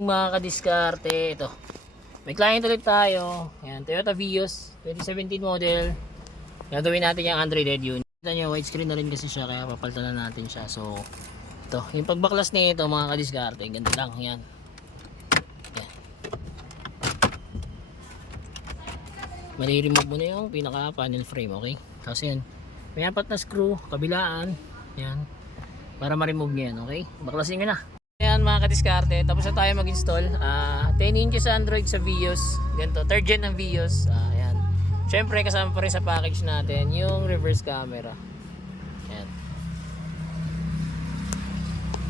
Mga kadiskarte, ito. May client ulit tayo. Yan, Toyota Vios 2017 model. Gagawin natin yung Android unit. Kita nyo, widescreen na rin kasi siya, kaya papalitan na natin siya. So, ito, yung pagbaklas nito mga kadiskarte, ganda lang, yan. Yan. Mali-remove mo na yung pinaka panel frame, okay? Tapos yan, may 4 na screw, kabilaan, yan, para ma-remove nyo yan, okay? Baklasin nyo na. Ayan mga kadiskarte, tapos na tayo mag-install. 10 inches Android sa Vios. Ganito, third gen ng Vios. Ayan. Syempre kasama pa rin sa package natin yung reverse camera. Ayan.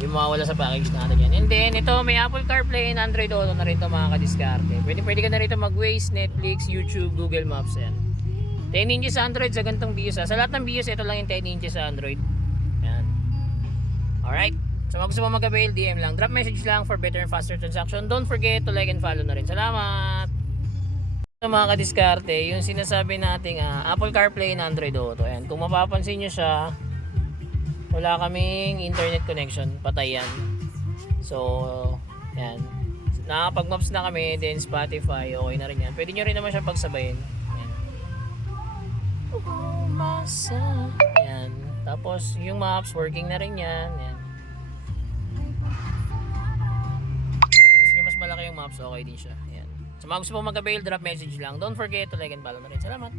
Yung mawala sa package natin yan. And then ito, may Apple CarPlay and Android Auto na rin ito mga kadiskarte. Pwede ka na rito mag-Waze, Netflix, YouTube, Google Maps. Ayan. 10 inches Android sa ganitong Vios. Sa lahat ng Vios, ito lang yung 10 inches Android. Ayan. Alright. So kung gusto mo mag-avail, DM lang. Drop message lang for better and faster transaction. Don't forget to like and follow na rin. Salamat! So mga kadiskarte, yung sinasabi nating Apple CarPlay and Android Auto. Ayan. Kung mapapansin nyo siya, wala kaming internet connection. Patay yan. So, ayan. Nakapag-maps na kami, then Spotify, okay na rin yan. Pwede nyo rin naman siya pagsabayin. Ayan. Ayan. Tapos, yung maps, working na rin yan. Ayan. Malaki yung maps, okay din siya. Ayan. So mga gusto po mag-avail, drop message lang. Don't forget to like and follow na rin. Salamat!